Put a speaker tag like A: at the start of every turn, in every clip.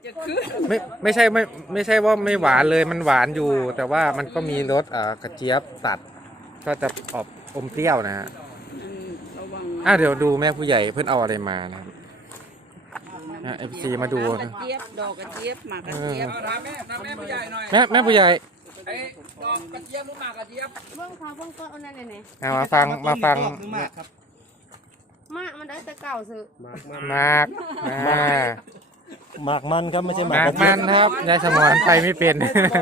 A: ไม่ใช่ไม่ใช่ว่าไม่หวานเลยมันหวานอยู่ แต่ว่ามันก็มีรสกระเจี๊ยบตัดก็จะออกอมเปรี้ยวนะฮะ
B: ระวัง
A: เดี๋ยวดูแม่ผู้ใหญ่เพื่อนเอาอะไรมานะครับFC มาดู
B: กระเจี๊ยบดอกกระเจี๊ยบหมากกระเจี๊ยบ
C: ถามแม่ผู้ใหญ่หน่อย
A: แม่ผู้ใหญ่
C: ไอ้ดอกกระเจี๊ยบหรือหมากกระเจี๊ยบ
B: เบื้องขาเบื้องต้นเอานั่นไหน
A: มาฟัง
D: มากครับ
B: มากมันได้แต่เก่าซื้อ
A: มาก
D: หมากมันครับไม่ใช่หมาก
A: มันครับยายสมรไปไม่เป็น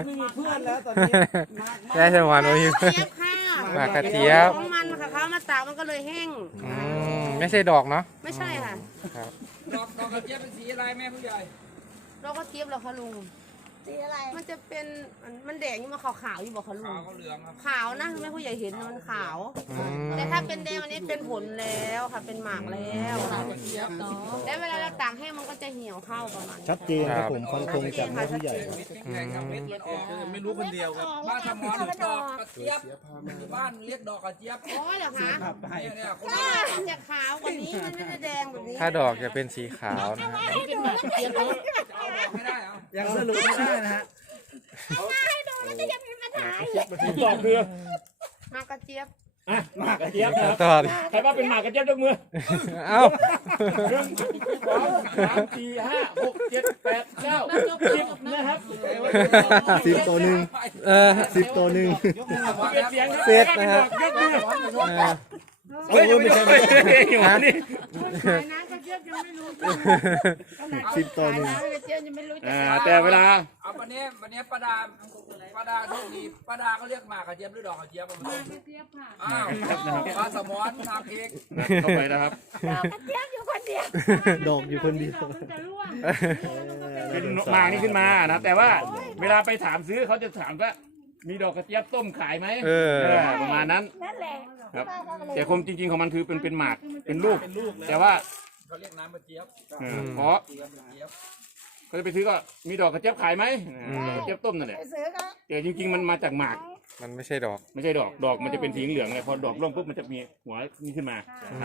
A: ยายสมรไม่มีหมากกระเจี๊ยบ
B: มันค่ะเขามาตากมันก็เลยแห้ง
A: ไม่ใช่ดอกเนาะ
B: ไม่ใช่ค่ะ
C: ดอกกระเจี๊ยบเป็นสีอะไรแม่ผู้ใหญ่
B: ดอกกระเจี๊ยบเหรอคะลุงสีอะไรมันจะเป็นมันแดงอยู่มาขาวๆอยู่บอกคะลุง
C: ขาวเหลืองครับ
B: ขาวนะแม่ผู้ใหญ่เห็นมันขาวแต่ถ้าเป็นแดงอันนี้เป็นผลแล้วค่ะเป็นหมากแล้วแล้วเวลาเราตากแห้งมันก็จะเหี่ยวเข้าประมาณ
D: ชัดเจนครับผมฟันธงจากแม่ผู้ใหญ่
C: ไม่รู้คนเดียวครับบ้านทำมอนดอกกระเจี๊ยบบ้านเรียกดอกกระเจี๊ยบ
B: โอ้ยเหรอคะ
C: เนี่ย
B: มันจะขาวกว่านี้มันไม่ได้แดงแบบนี้
A: ถ้าดอกจะเป็นสีขาวนะ
B: เป็นหมากกระเจี๊ยบ
C: ไม่ได้
D: ยังสรุปไม่ได้นะฮะ
B: ไม่ดูแล้วจะยังมีปัญหา
E: ตอบคือ
B: หมากกระเจี๊ยบ
E: หมากกระเจี๊ยบนะครับ
A: ตอบ
E: ใครว่าเป็นหมากกระเจี๊ยบยกมือ
A: เอ้า
E: 1 2 3 4 5 6 7 8 9 10นะครับ
D: 10 ตัวหนึ่ง10 ตัวหนึ่ง
A: เซตนะฮะ
E: ยกมือ
A: เฮ้ยไม่ใช่
B: นี่น้ำกระเจี๊ยบยังไม่รู้
D: 10 ตัวหนึ่ง
B: กระเจี๊ยบยังไม่รู้
E: แต่เวลา
C: เอาวันนี้ป้าดาโชคดีป้าดาเขาเรียกหมากกระเจี๊ยบหรือดอกกระเจี๊ยบ
B: หมากกระเจี๊ยบค่ะ
C: อ้าวป้าสมอนทำเอง
E: เข้าไปนะครับ
B: ดอกกระเจี๊ยบอยู่คนเดียว
D: ดอกอยู่คนเดียว
E: เป็นหมากนี่ขึ้นมานะแต่ว่าเวลาไปถามซื้อเขาจะถามว่ามีดอกกระเจี๊ยบต้มขายไหมประมาณนั้นครับแต่ความจริงๆของมันคือเป็นหมากเป็นลูกแต่ว่า
C: เขาเรียกน้ำกระเจี๊ยบ
E: เพราะเขาจะไปซื้อก็มีดอกกระเจี๊ยบขายไหมกระเจี๊ยบต้มนั่นแหละแต่จริงๆมันมาจากหมาก
A: มันไม่ใช่ดอก
E: ดอกมันจะเป็นสีเหลืองไงพอดอกร่วงปุ๊บมันจะมีหัวนี่ขึ้นมาครับ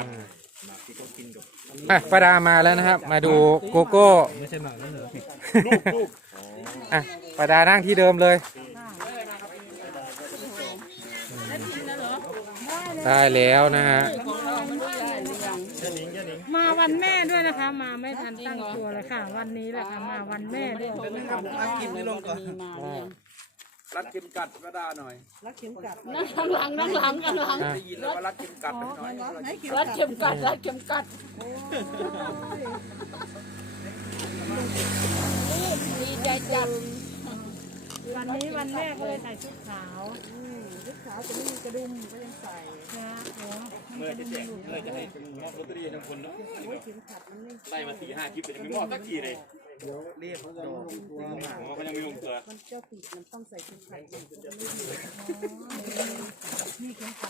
A: ป้าดามาแล้วนะครับมาดูโกโก้
D: ไม่ใช่หมากนั่นเหรอ
E: ลูก
A: ป้าดานั่งที่เดิมเลยได้แล้วนะฮะ
F: มาวันแม่ด้วยนะคะมาไม่ทันตั้งตัวเลยค่ะวันนี้แหละค่ะมาวันแม่ด้วย
C: กินไม่ลงก่อนรัดเข็มกัดป้าดาหน่อย
B: รัดเข็มกัดนั่งหลัง
C: ได้ยินแล้วว่ารัดเข็มกัดหน่อย
B: รัดเข็มกัดดีใจจัง
F: วันนี้วันแม่ก็เลยใส่ชุดขาว
B: จะไม่มีกระดุมก็ยังใส่
F: นะ
E: เมื่อจะแจกเมื่อจะให้มอบลอตเตอรี่ทั้งคนเนาะไล่มา4-5 คลิปแต่ยังไม่มอบสักทีเลย
D: เรียกเขาจะลงตัว
E: เขายังไม่ลงตัว
B: มันเจ้าปีกมันต้องใส่ชุดไทย
F: นี่เข็มขัด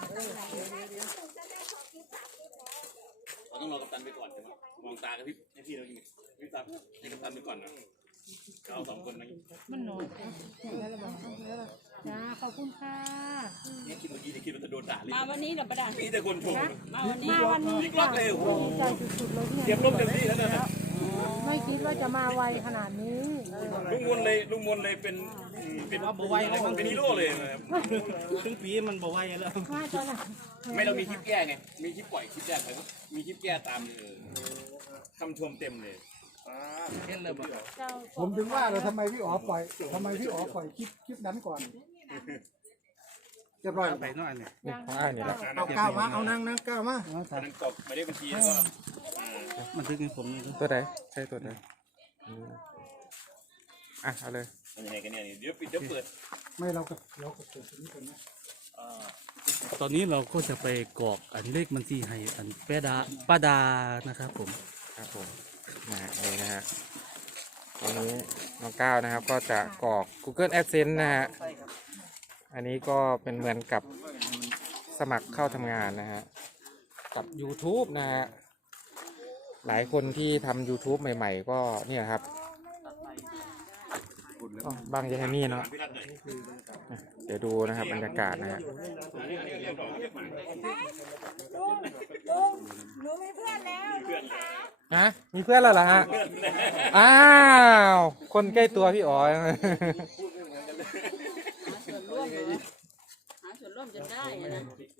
E: เราต้องรอกัปตันไปก่อนใช่ไหมมองตากับพี่ให้พี่เราอีกพี่ตาให้กัปตันไปก่อนนะเอา2 คนมา
F: มันหน่อยจ้าขอบคุณค่ะ
E: นี่คิดเมื่อกี้คิดว่าจะโดนด่าเลย
B: มาวันนี้เหรอประดา
E: มีแต่คนชม
B: มาวันนี้
E: ค่ะเลยโอ้โห
F: ใจสุดๆเลยเนี่ย
E: เตรียมร่มเต็มที่แล้วนะ
F: ไม่คิดว่าจะมาไวขนาดนี้
E: ลุงมนเลยเป็น
D: ว่าบ่ไหวเลยมัน
E: เป็นฮีโร่เลย
D: ถึงปีมันบ่ไหวแล้ว
E: ไม่เรามีคลิปแก้ไงมีคลิปปล่อยคลิปแก้ไปมีคลิปแก้ตามคำชมเต็มเลย
G: ผมถึงว่าเราทำไมพี่อ๋อปล่อยคลิปนั้นก่อนเรียบร้อย
D: ไปหน่อยเนี่ย
G: เอาก้าวมาเอานั่งก้าวมา
E: นั่งกบไม่ได้บัญชีแล้วก็
D: มันถึงผม
A: ตัวไหนใช่ตัวไหนเอาเลย
E: มันยังไงกันเนี่ยเดี๋ยวเปิด
G: ไม่เราก็เปิดนี้ก่อนนะ
D: ตอนนี้เราก็จะไปกรอกอันเลขบัญชีให้อันป้าดานะครับผม
A: นี่นะฮะตอนนี้น้องก้าวนะครับก็จะกรอก Google Adsense นะฮะอันนี้ก็เป็นเหมือนกับสมัครเข้าทำงานนะฮะกับ YouTube นะฮะหลายคนที่ทำ YouTube ใหม่ๆก็เนี่ยครับอ๋อบางยายมี่เนาะเดี๋ยวดูนะครับบรรยากาศนะฮะ
H: หนูมีเพื่อนแล้ว
A: ฮะมีเพื่อนแล้วเหรอฮะอ้าว คนใกล้ตัวพี่อ๋อ
B: หาส่วนร่วมจนได้นะ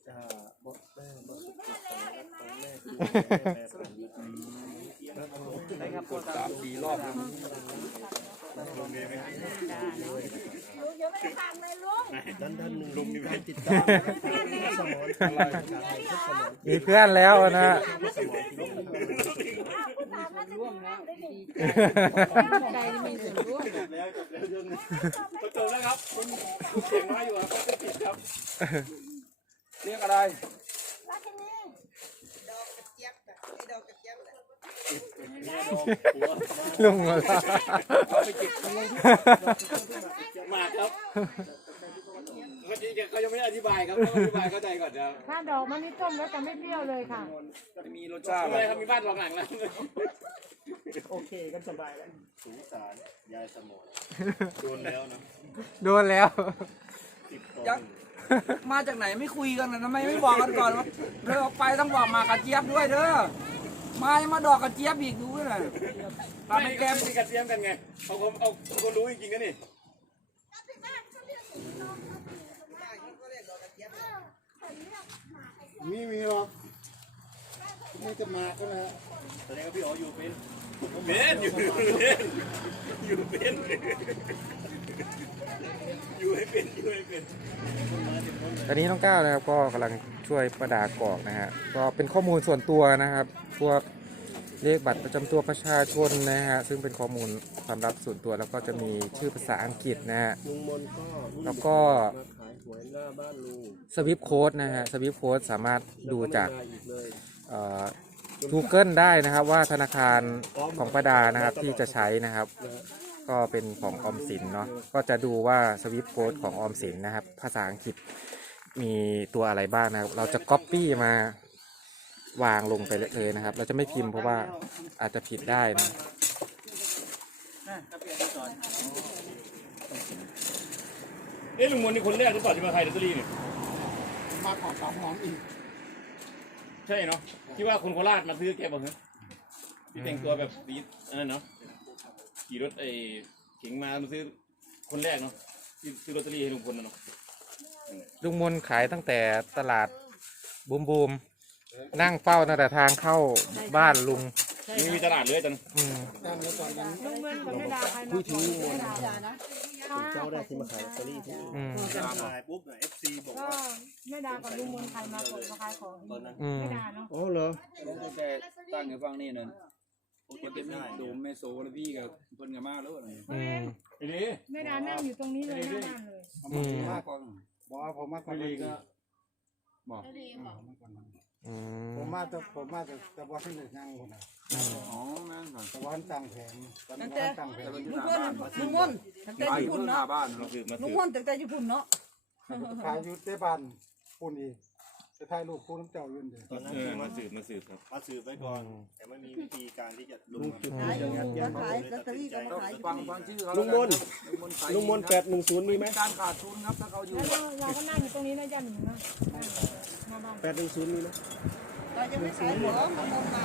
C: 4 รอบ
H: ลุงยังไม่ได้ทำเลยลุง
A: มีเพื่อนแล้วนะ
H: ร่วมแล้ว
B: ใจมีส่วนร่วม
E: จบแล้วครับคุณเสียงน้อยอยู่ครับก็ติดครับ
C: เรียกอะไร
H: รัชนี
A: ลุงเหรอ
E: มาครับเขายังไม่ได้อธิบายครับต้องอธิบายเข้าใจก่อนครับ
F: ถ้าดอกมันนี่ต้มแล้วจะไม่เปรี้ยวเลยค่ะ
C: มีรสชาติ
E: ทำ
C: อะ
E: ไม
C: ไร
E: ครับมีบ้านรองหลังแล้ว
A: โดนแล้ว
C: ยังมาจากไหนไม่คุยกันนะทำไมไม่บอกกันก่อนว่าเธอออกไปต้องบอกมากระเจี๊ยบด้วยเด้อมาดอกกระเจี๊ยบอีกดูหน่อยทำ
E: ไม่
C: ให้
E: แก้
C: แก้ม
E: มีกระเทียมกันไงเอาคนรู้จริงๆนะนี่
G: มีหรอกไม่จะมาก็แล้ว
E: แสดงว่าพี่อ๋ออยู่เป็นอยู่เป็น
A: ตอนนี้น้องก้าวนะครับก็กำลังช่วยประดากรอกนะฮะก็เป็นข้อมูลส่วนตัวนะครับพวกเลขบัตรประจำตัวประชาชนนะฮะซึ่งเป็นข้อมูลความลับส่วนตัวแล้วก็จะมีชื่อภาษาอังกฤษนะฮะแล้วก็สวิปโค้ดนะฮะสวิปโค้ดสามารถดูจากGoogle ได้นะครับว่าธนาคารของประดานะครับที่จะใช้นะครับ ก็เป็นของออมสินเนาะก็จะดูว่าสวิปโค้ดของออมสินนะครับภาษาอังกฤษมีตัวอะไรบ้างนะครับเราจะ Copy มาวางลงไปเลยนะครับเราจะไม่พิมพ์เพราะว่าอาจจะผิดได้นะ
E: ลุงมนนี่คนแรกหรือเปล่าที่มาไทยลอตเตอรี่เนี่ย
G: มาขอสามหอมอีก
E: ใช่เนาะที่ว่าคนโคราชมาซื้อแกบอกเหรอที่แต่งตัวแบบสีอันนั้นเนาะขี่รถเก๋งมาซื้อคนแรกเนาะที่ซื้อลอตเตอรี่ให้ลุงพลนะเนาะ
A: ลุงมนขายตั้งแต่ตลาดบูมนั่งเฝ้าตั้งแต่ทางเข้าบ้านลุง
E: ไม่มีตลาดเลยตอนนั้น
F: ลุงเมืองกับแม่ดาใครมาก่อนแม่ดานะ
I: เจ้าได้ที่มาขายลอตเตอรี่ที่นี่
G: ขายปุ๊บเนี่ย FC บอก
F: ก็
G: ว่า
F: แม่ดากับลุงเมืองใครมาก่อนมาขายของแม่ดาเนาะ
I: อ๋อเหรอ
C: แต่ตั้งอยู่ฟังนี่นั่นคนจะมีโดมแม่โซแล้วพี่กับเพิ่นกับมาแล้วอะไร
E: ไอ้นี่
F: แม่ดานั่งอยู่ตรงนี้เลยหน้าบ้านเลย
G: มากกว่าบอกว่าผมมากกว่าดีก็
E: บอก
G: ผมมาแต่ว่าที่หนึ่งยังคนน่ะ
C: อ๋อนั่นก่อน
G: แต่ว่าตั้งแผงตอนนี้ตั้งแผง
C: ลุงมนตั้งแต่ญี่ปุ่นเนาะบ้าน
E: มาสืบมา
H: ลุ
E: สื
H: ง
E: บ
H: มนตั้งแต่ญี่ปุ่นเนาะ
G: ขายอยู่ที่บ้านปุ่นอีกจะถ่ายรูปคู่น้ำเจ้ายืนเดียว
I: ตอนนั้น
E: มาสืบครับ
I: มาสืบไว้ก่อน แต่ไม่มีวิธีการที่จะลงจุด
H: ขายลอตเตอรี่ก็มาขาย
C: ฟังชื่อเขา
I: ลุงมน810มีไหม
C: การขาดทุนครับถ้าเขาอยู่
F: แล้วเราก็นั่งอยู่ตรงนี้นะย่าหนูนะหน้าบ้าน
I: 810มีไหม
H: เราจะไม่ขายหัวมันลงมา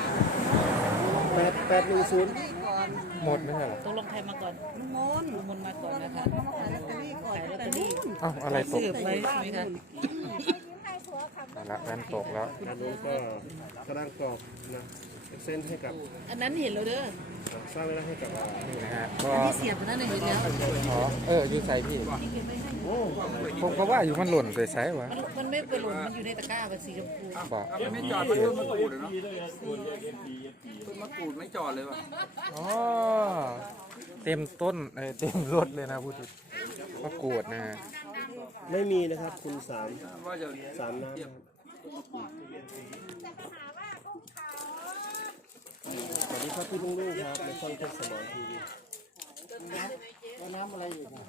I: 810
H: นี่ก่อน
A: หมดไม่ใช่เหรอ
B: ตกลงใครมาก่อน
H: ลุงมน
B: ลุงมนมาก่อนนะคะ
H: มาขายลอตเตอรี่ก่อนแต่นี่
A: เอ้าอะไรตก
B: สืบไว้ใช่ไหมคะ
A: เอาละแว่นตกแล้ว
I: ด้านนู้นก็กำลังกรอกนะเส้นให้กับ
B: อันนั้นเห็นแล้วเด้อ
I: สร้างรายได้ให้กับ
A: นี่นะฮะก็
B: ที่เสียบนั่นเองแล้ว
A: อ๋ออยู่ใส่พี่ผมก็ว่าอยู่มันหล่นใส่ใส่วะ
B: มันไม่ไปหล่นมันอยู่ในตะกร้าเป็นสีชมพู
A: บอก
C: ไม่จอดมาต้นมะกรูดเนาะต้นมะกรูดไม่จอดเลยว่ะ
A: อ๋อเต็มต้นเต็มรถเลยนะพูดถึงมะกรูดนะฮะ
I: ไม่มีนะครับคุณสาม
C: ว่าจะ
I: สามน้ำสวัสดีครับพี่ลุงครับในช่องเทศสมรทีวี
G: น้ำอะไรอยู่นะ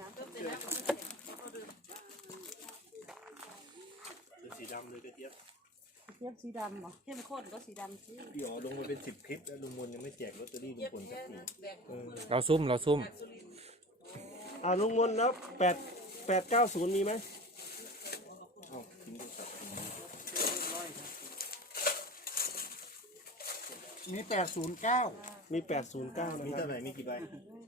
I: สีดำเลยกระเจี๊ยบ
F: เทียบสีดำเหรอ
B: เข้มข้นก็สีดำสิ
I: พี่อ๋อลงมาเป็น10 คลิปแล้วลุงมนยังไม่แจกลอตเตอรี่ลุงพลสักที
A: เราซุ่ม
I: เอาลุงมนแล้ว890มีไหม
G: มี809
I: มี809มีเท่าไหร่มีกี่ใบ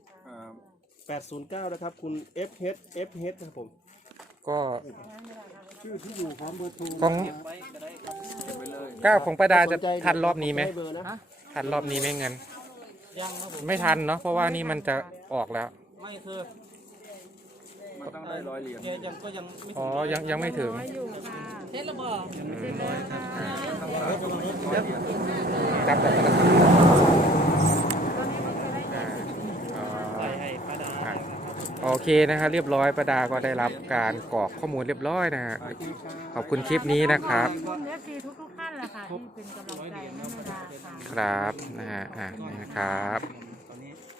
I: 809นะครับคุณ FH ครับผม
A: ก็
G: ชื่อที่อยู่พร้อมเบอร์โทร
A: ของก้าวของประดาจะทันรอบนี้ไหม
I: เบอร์นะ
A: ทันรอบนี้ไหมเงิน
C: ยังครับผม
A: ไม่ทันเนาะเพราะว่านี่มันจะออกแล้ว
C: ไม่คือมันต้องได้100 เหรียญยังก็ยังไม่
A: อ๋อยังไม่ถึง
F: อยู่ค่ะ
B: เฮ็ดระเบิด
F: เสร็จแล้วค่ะ
A: จับแบบนั้น โอเคนะครับเรียบร้อยประดาก็ได้รับการกรอกข้อมูลเรียบร้อยนะฮะขอบคุณคลิปนี้นะครับ
F: ขอบคุณเอฟซีทุกท่านแหละค่ะที่เป็นกำลังใจให้แม่ดาค่ะ
A: ครับนะฮะนี่นะครับ